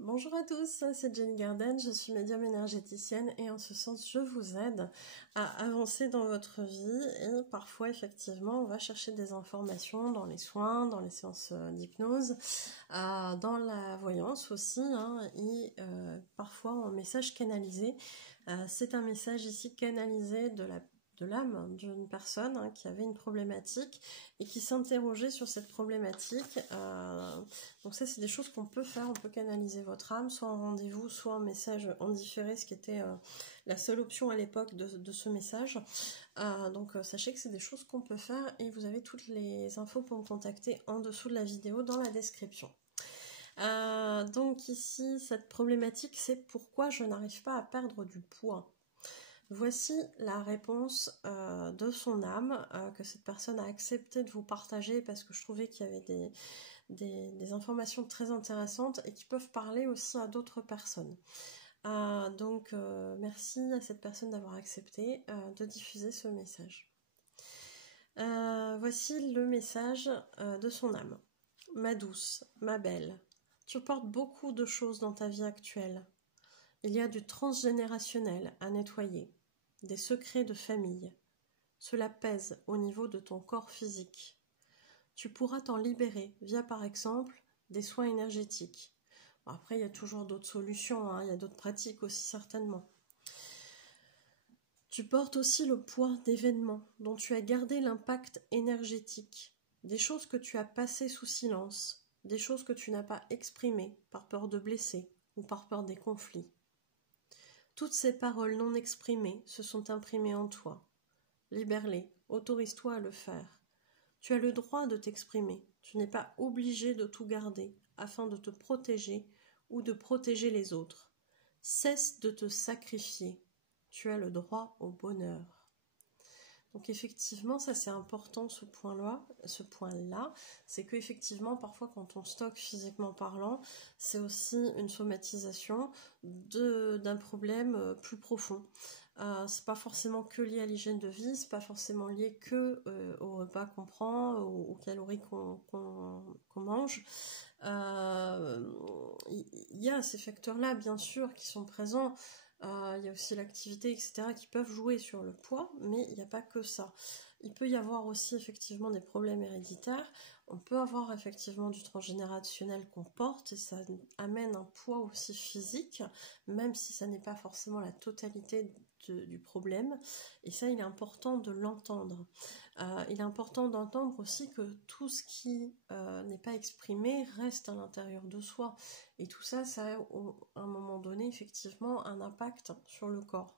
Bonjour à tous, c'est Jenny Garden, je suis médium énergéticienne et en ce sens je vous aide à avancer dans votre vie et parfois effectivement on va chercher des informations dans les soins, dans les séances d'hypnose, dans la voyance aussi et parfois en message canalisé. C'est un message ici canalisé de l'âme d'une personne qui avait une problématique et qui s'interrogeait sur cette problématique. Donc ça, c'est des choses qu'on peut faire. On peut canaliser votre âme, soit en rendez-vous, soit en message en différé, ce qui était la seule option à l'époque de ce message. Donc sachez que c'est des choses qu'on peut faire et vous avez toutes les infos pour me contacter en dessous de la vidéo dans la description. Donc ici, cette problématique, c'est pourquoi je n'arrive pas à perdre du poids. Voici la réponse de son âme que cette personne a accepté de vous partager parce que je trouvais qu'il y avait des informations très intéressantes et qui peuvent parler aussi à d'autres personnes. Donc merci à cette personne d'avoir accepté de diffuser ce message. Voici le message de son âme. Ma douce, ma belle, tu portes beaucoup de choses dans ta vie actuelle. Il y a du transgénérationnel à nettoyer, des secrets de famille. Cela pèse au niveau de ton corps physique. Tu pourras t'en libérer via par exemple des soins énergétiques. Bon, après il y a toujours d'autres solutions, il y a d'autres pratiques aussi certainement. Tu portes aussi le poids d'événements dont tu as gardé l'impact énergétique, des choses que tu as passées sous silence, des choses que tu n'as pas exprimées par peur de blesser ou par peur des conflits. Toutes ces paroles non exprimées se sont imprimées en toi. Libère-les, autorise-toi à le faire. Tu as le droit de t'exprimer, tu n'es pas obligé de tout garder afin de te protéger ou de protéger les autres. Cesse de te sacrifier, tu as le droit au bonheur. Donc effectivement, ça c'est important ce point-là, c'est qu'effectivement parfois quand on stocke physiquement parlant, c'est aussi une somatisation d'un problème plus profond. C'est pas forcément que lié à l'hygiène de vie, c'est pas forcément lié que au repas qu'on prend, aux calories qu'on mange. Il y a ces facteurs-là bien sûr qui sont présents. Il y a aussi l'activité, etc., qui peuvent jouer sur le poids, mais il n'y a pas que ça. Il peut y avoir aussi effectivement des problèmes héréditaires, on peut avoir effectivement du transgénérationnel qu'on porte, et ça amène un poids aussi physique, même si ça n'est pas forcément la totalité du problème, et ça il est important de l'entendre. Il est important d'entendre aussi que tout ce qui n'est pas exprimé reste à l'intérieur de soi. Et tout ça, ça a à un moment donné effectivement un impact sur le corps.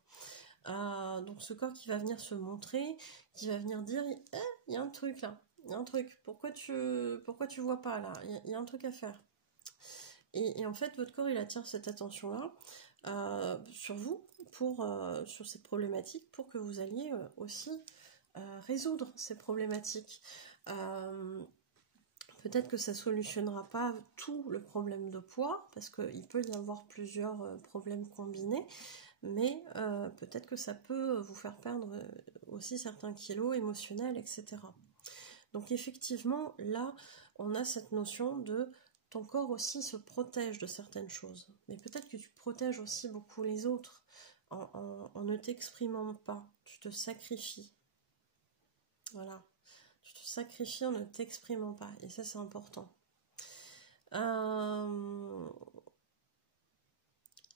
Donc ce corps qui va venir se montrer, qui va venir dire il y a un truc là, il y a un truc, pourquoi tu vois pas là, il y a un truc à faire. Et en fait votre corps il attire cette attention là sur vous, sur cette problématique, pour que vous alliez aussi résoudre ces problématiques. Peut-être que ça ne solutionnera pas tout le problème de poids, parce qu'il peut y avoir plusieurs problèmes combinés, mais peut-être que ça peut vous faire perdre aussi certains kilos émotionnels, etc. Donc effectivement, là, on a cette notion de ton corps aussi se protège de certaines choses, mais peut-être que tu protèges aussi beaucoup les autres en ne t'exprimant pas, tu te sacrifies. Voilà. Tu te sacrifies en ne t'exprimant pas, et ça c'est important. Alors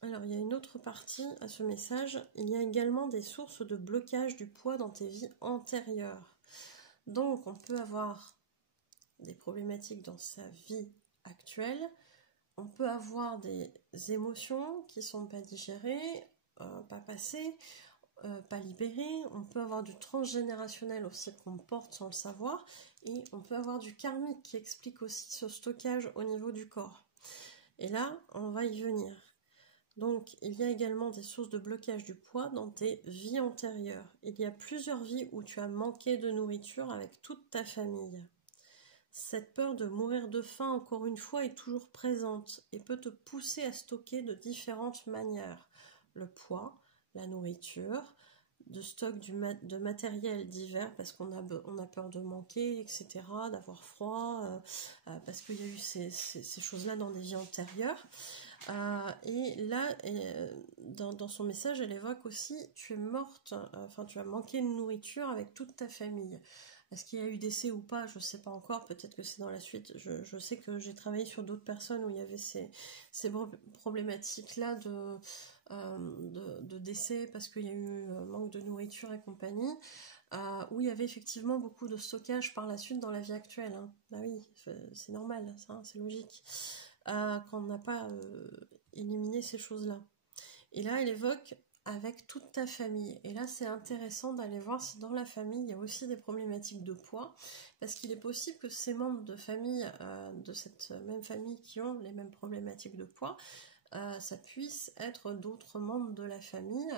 il y a une autre partie à ce message, il y a également des sources de blocage du poids dans tes vies antérieures. Donc on peut avoir des problématiques dans sa vie actuelle, on peut avoir des émotions qui ne sont pas digérées, pas passées, pas libéré, on peut avoir du transgénérationnel aussi qu'on porte sans le savoir, et on peut avoir du karmique qui explique aussi ce stockage au niveau du corps. Et là, on va y venir. Donc, il y a également des sources de blocage du poids dans tes vies antérieures. Il y a plusieurs vies où tu as manqué de nourriture avec toute ta famille. Cette peur de mourir de faim, encore une fois, est toujours présente et peut te pousser à stocker de différentes manières. Le poids, la nourriture, stock de matériel divers parce qu'on a peur de manquer, etc., d'avoir froid, parce qu'il y a eu ces choses-là dans des vies antérieures. Et là, dans son message, elle évoque aussi, tu es morte, tu as manqué de nourriture avec toute ta famille. Est-ce qu'il y a eu décès ou pas? Je ne sais pas encore, peut-être que c'est dans la suite. Je sais que j'ai travaillé sur d'autres personnes où il y avait ces problématiques-là de décès parce qu'il y a eu manque de nourriture et compagnie, où il y avait effectivement beaucoup de stockage par la suite dans la vie actuelle. Hein. Bah oui, c'est normal, ça, c'est logique. Quand on n'a pas éliminé ces choses-là. Et là, elle évoque avec toute ta famille. Et là, c'est intéressant d'aller voir si dans la famille, il y a aussi des problématiques de poids, parce qu'il est possible que ces membres de famille, de cette même famille qui ont les mêmes problématiques de poids, ça puisse être d'autres membres de la famille,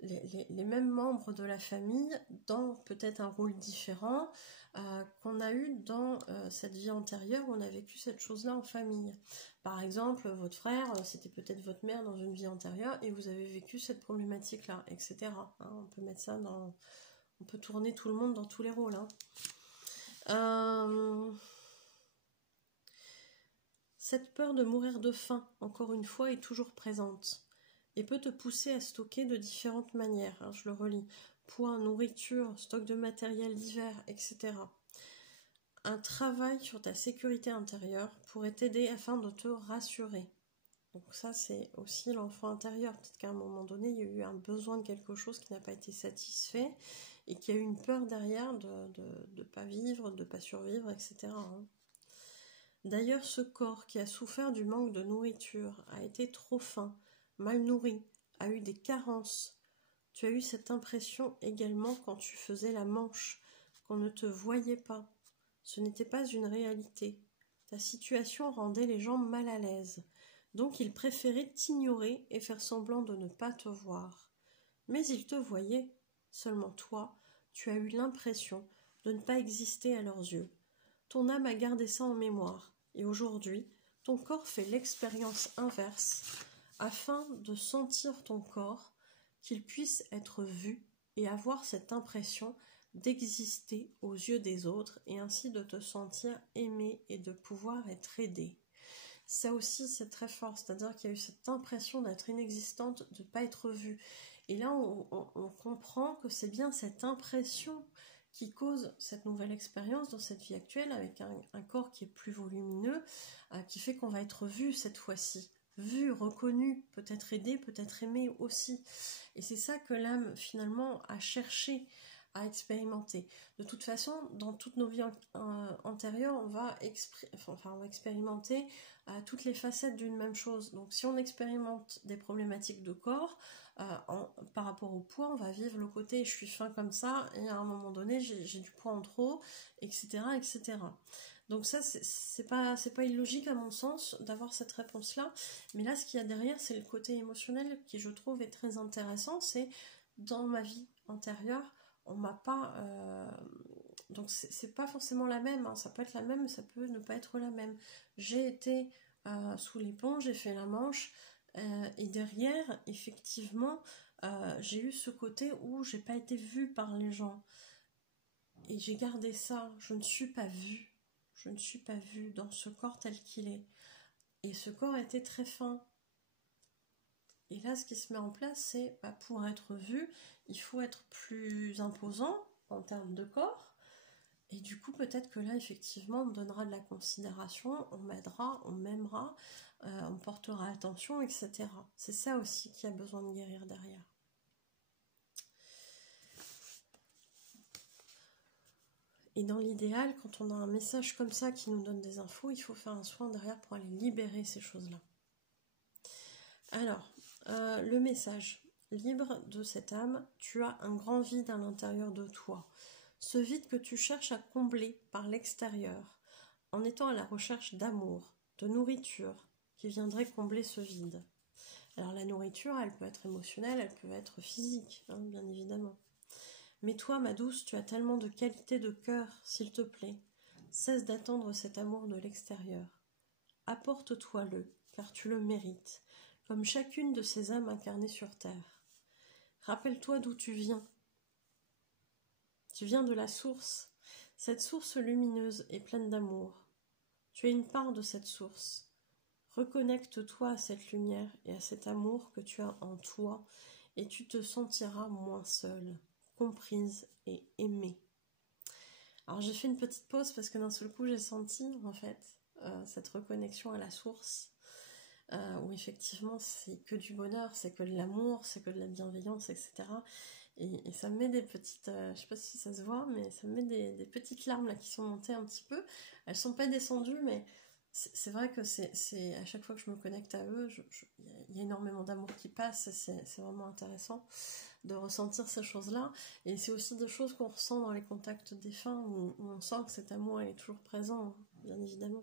les mêmes membres de la famille dans peut-être un rôle différent qu'on a eu dans cette vie antérieure où on a vécu cette chose-là en famille. Par exemple, votre frère, c'était peut-être votre mère dans une vie antérieure et vous avez vécu cette problématique-là, etc. Hein, on peut mettre ça dans... On peut tourner tout le monde dans tous les rôles. Hein. Cette peur de mourir de faim, encore une fois, est toujours présente et peut te pousser à stocker de différentes manières. Hein, je le relis. Poids, nourriture, stock de matériel divers, etc. Un travail sur ta sécurité intérieure pourrait t'aider afin de te rassurer. Donc ça, c'est aussi l'enfant intérieur. Peut-être qu'à un moment donné, il y a eu un besoin de quelque chose qui n'a pas été satisfait et qu'il y a eu une peur derrière de ne pas vivre, de ne pas survivre, etc. Hein. D'ailleurs, ce corps qui a souffert du manque de nourriture, a été trop faim, mal nourri, a eu des carences. Tu as eu cette impression également quand tu faisais la manche, qu'on ne te voyait pas. Ce n'était pas une réalité. Ta situation rendait les gens mal à l'aise. Donc ils préféraient t'ignorer et faire semblant de ne pas te voir. Mais ils te voyaient. Seulement toi, tu as eu l'impression de ne pas exister à leurs yeux. Ton âme a gardé ça en mémoire. Et aujourd'hui, ton corps fait l'expérience inverse afin de sentir ton corps, qu'il puisse être vu et avoir cette impression d'exister aux yeux des autres et ainsi de te sentir aimé et de pouvoir être aidé. Ça aussi, c'est très fort, c'est-à-dire qu'il y a eu cette impression d'être inexistante, de ne pas être vue. Et là, on comprend que c'est bien cette impression qui cause cette nouvelle expérience dans cette vie actuelle avec un corps qui est plus volumineux, qui fait qu'on va être vu cette fois-ci. Vu, reconnu, peut-être aidé, peut-être aimé aussi. Et c'est ça que l'âme finalement a cherché à expérimenter. De toute façon, dans toutes nos vies antérieures, on va expérimenter toutes les facettes d'une même chose. Donc si on expérimente des problématiques de corps, par rapport au poids, on va vivre le côté je suis faim comme ça et à un moment donné j'ai du poids en trop, etc., etc. Donc ça c'est pas illogique à mon sens d'avoir cette réponse là, mais là ce qu'il y a derrière c'est le côté émotionnel qui je trouve est très intéressant. C'est dans ma vie antérieure on m'a pas donc c'est pas forcément la même, hein. Ça peut être la même, ça peut ne pas être la même. J'ai été sous les ponts, j'ai fait la manche, et derrière, effectivement, j'ai eu ce côté où j'ai pas été vue par les gens. Et j'ai gardé ça, je ne suis pas vue. Je ne suis pas vue dans ce corps tel qu'il est. Et ce corps était très fin. Et là, ce qui se met en place, c'est pour être vu, il faut être plus imposant en termes de corps. Et du coup, peut-être que là, effectivement, on me donnera de la considération, on m'aidera, on m'aimera, on portera attention, etc. C'est ça aussi qui a besoin de guérir derrière. Et dans l'idéal, quand on a un message comme ça qui nous donne des infos, il faut faire un soin derrière pour aller libérer ces choses-là. Alors, le message. Libre de cette âme, tu as un grand vide à l'intérieur de toi. Ce vide que tu cherches à combler par l'extérieur, en étant à la recherche d'amour, de nourriture, qui viendrait combler ce vide. Alors la nourriture, elle peut être émotionnelle, elle peut être physique, hein, bien évidemment. Mais toi, ma douce, tu as tellement de qualité de cœur, s'il te plaît. Cesse d'attendre cet amour de l'extérieur. Apporte-toi-le, car tu le mérites, comme chacune de ces âmes incarnées sur terre. Rappelle-toi d'où tu viens. Tu viens de la source. Cette source lumineuse est pleine d'amour. Tu es une part de cette source. Reconnecte-toi à cette lumière et à cet amour que tu as en toi et tu te sentiras moins seule, comprise et aimée. Alors j'ai fait une petite pause parce que d'un seul coup j'ai senti en fait cette reconnexion à la source où effectivement c'est que du bonheur, c'est que de l'amour, c'est que de la bienveillance, etc. Et ça me met des petites, je sais pas si ça se voit, mais ça me met des petites larmes là qui sont montées un petit peu. Elles sont pas descendues, mais c'est vrai que c'est à chaque fois que je me connecte à eux, il y a énormément d'amour qui passe, c'est vraiment intéressant de ressentir ces choses-là. Et c'est aussi des choses qu'on ressent dans les contacts défunts, où on sent que cet amour est toujours présent, bien évidemment.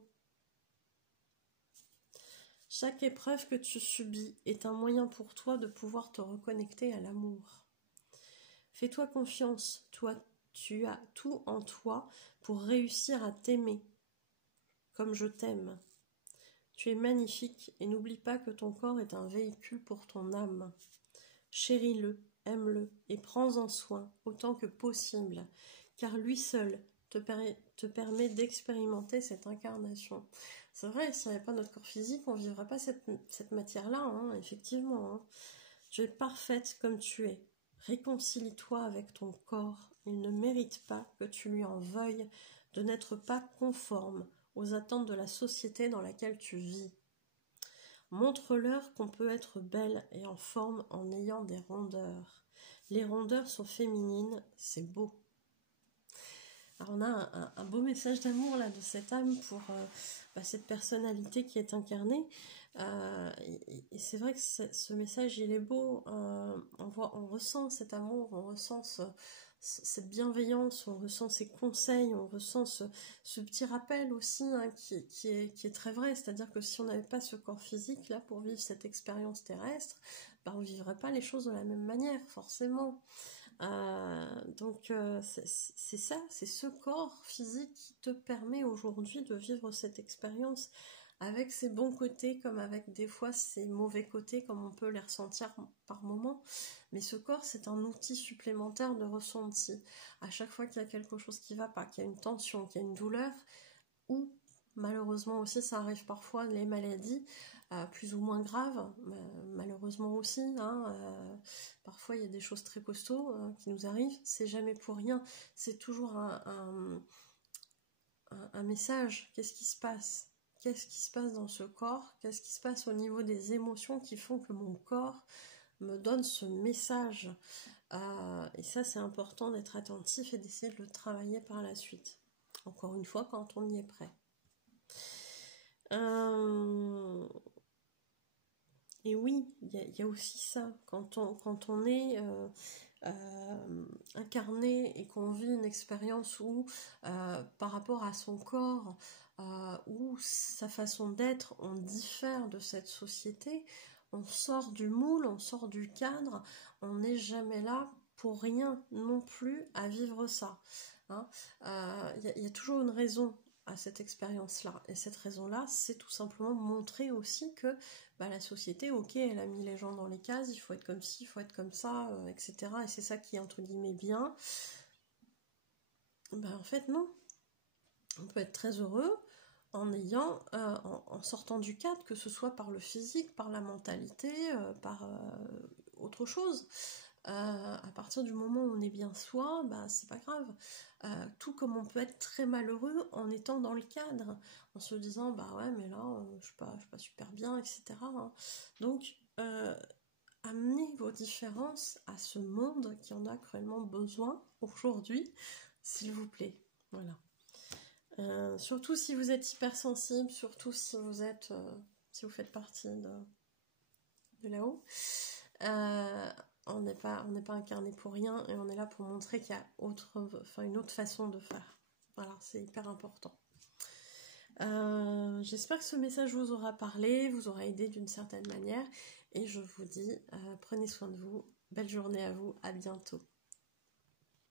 Chaque épreuve que tu subis est un moyen pour toi de pouvoir te reconnecter à l'amour. Fais-toi confiance, toi, tu as tout en toi pour réussir à t'aimer, comme je t'aime. Tu es magnifique et n'oublie pas que ton corps est un véhicule pour ton âme. Chéris-le, aime-le et prends-en soin autant que possible, car lui seul te permet d'expérimenter cette incarnation. C'est vrai, s'il n'y avait pas notre corps physique, on ne vivrait pas cette matière-là, hein, effectivement. Hein. Tu es parfaite comme tu es. Réconcilie-toi avec ton corps. Il ne mérite pas que tu lui en veuilles de n'être pas conforme aux attentes de la société dans laquelle tu vis. Montre-leur qu'on peut être belle et en forme en ayant des rondeurs. Les rondeurs sont féminines, c'est beau. Alors on a un beau message d'amour là de cette âme pour cette personnalité qui est incarnée. Et c'est vrai que ce message il est beau. On ressent cet amour, on ressent cette bienveillance, on ressent ces conseils, on ressent ce petit rappel aussi hein, qui est très vrai. C'est-à-dire que si on n'avait pas ce corps physique là pour vivre cette expérience terrestre, on ne vivrait pas les choses de la même manière forcément. Donc c'est ça, c'est ce corps physique qui te permet aujourd'hui de vivre cette expérience avec ses bons côtés comme avec des fois ses mauvais côtés comme on peut les ressentir par moments. Mais ce corps c'est un outil supplémentaire de ressenti. À chaque fois qu'il y a quelque chose qui va pas, qu'il y a une tension, qu'il y a une douleur, ou malheureusement aussi ça arrive parfois les maladies, plus ou moins graves, malheureusement aussi, hein, parfois il y a des choses très costauds qui nous arrivent, c'est jamais pour rien, c'est toujours un message, qu'est-ce qui se passe dans ce corps, qu'est-ce qui se passe au niveau des émotions qui font que mon corps me donne ce message, et ça c'est important d'être attentif et d'essayer de le travailler par la suite, encore une fois quand on y est prêt. Et oui, il y a aussi ça, quand on est incarné et qu'on vit une expérience où par rapport à son corps ou sa façon d'être, on diffère de cette société, on sort du moule, on sort du cadre, on n'est jamais là pour rien non plus à vivre ça. Hein. Y a toujours une raison à cette expérience-là. Et cette raison-là, c'est tout simplement montrer aussi que la société, ok, elle a mis les gens dans les cases, il faut être comme ci, il faut être comme ça, etc. Et c'est ça qui est entre guillemets bien. En fait, non. On peut être très heureux en sortant du cadre, que ce soit par le physique, par la mentalité, par autre chose. À partir du moment où on est bien soi, c'est pas grave. Tout comme on peut être très malheureux en étant dans le cadre, en se disant ouais mais là je suis pas super bien, etc. Hein. Donc amenez vos différences à ce monde qui en a cruellement besoin aujourd'hui, s'il vous plaît. Voilà. Surtout si vous êtes hypersensible, surtout si vous êtes si vous faites partie de là-haut. On n'est pas incarné pour rien et on est là pour montrer qu'il y a une autre façon de faire. Voilà, c'est hyper important. J'espère que ce message vous aura parlé, vous aura aidé d'une certaine manière et je vous dis prenez soin de vous, belle journée à vous, à bientôt.